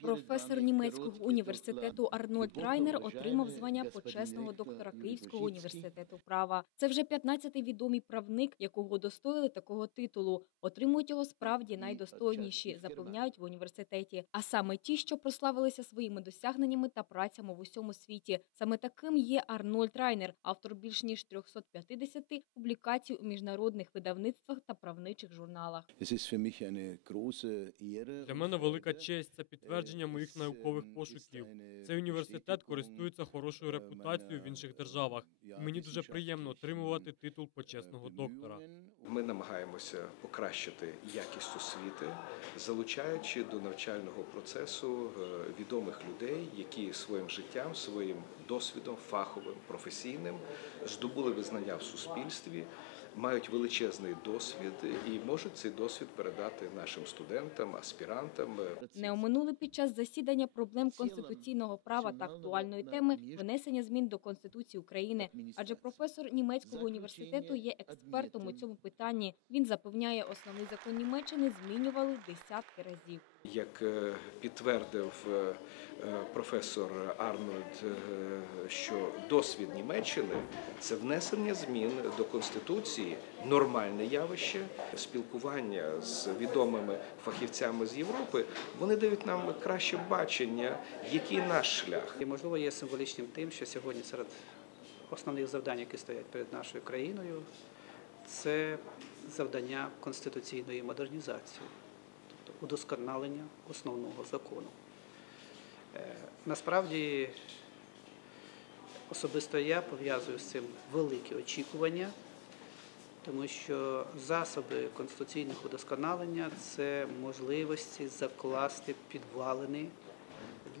Професор німецького університету. Арнольд Райнер отримав звання почесного доктора Київського університету права. Це вже 15-й відомий правник, якого удостоїли такого титулу. Отримують його справді найдостойніші, запевняють в університеті. А саме ті, що прославилися своїми досягненнями та працями в усьому світі. Саме таким є Арнольд Райнер, автор більш ніж 350 публікацій у міжнародних видавництвах та правничих журналах. Для мене велика честь це підтвердження Е, моїх наукових пошуків. Цей університет користується хорошою е, репутацією в інших е, державах. І мені дуже приємно отримувати титул почесного доктора. Ми намагаємося покращити якість освіти, залучаючи до навчального процесу відомих людей, які своїм життям, своїм досвідом фаховим, професійним здобули визнання в суспільстві, мають величезний досвід і можуть цей досвід передати нашим студентам, аспірантам. Не оминули під час засідання проблем конституційного права та актуальної теми внесення змін до Конституції України. Адже професор німецького університету є експертом у цьому питанні. Він запевняє, основний закон Німеччини змінювали десятки разів. Як е, підтвердив е, е, професор Арнольд, що досвід Німеччини це внесення змін до конституції, нормальне явище, спілкування з відомими фахівцями з Європи. Вони дають нам краще бачення, який наш шлях. І можливо є символічним тим, що сьогодні серед основних завдань, які стоять перед нашою країною, це завдання конституційної модернізації, тобто удосконалення основного закону. Е, Насправді, особисто я пов'язую з цим великі очікування, тому що засоби конституційних удосконалення це можливості закласти підвалини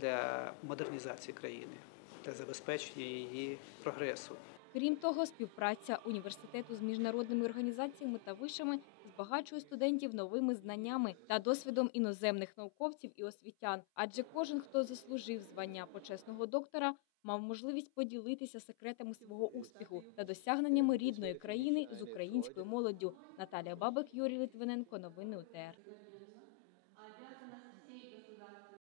для модернізації країни, для забезпечення її прогресу. Крім того, співпраця університету з міжнародними організаціями та вишами збагачує студентів новими знаннями та досвідом іноземних науковців і освітян. Адже кожен, хто заслужив звання почесного доктора, мав можливість поділитися секретами свого успіху та досягненнями рідної країни з українською молоддю. Наталія Бабик, Юрій Литвиненко. Новини УТР.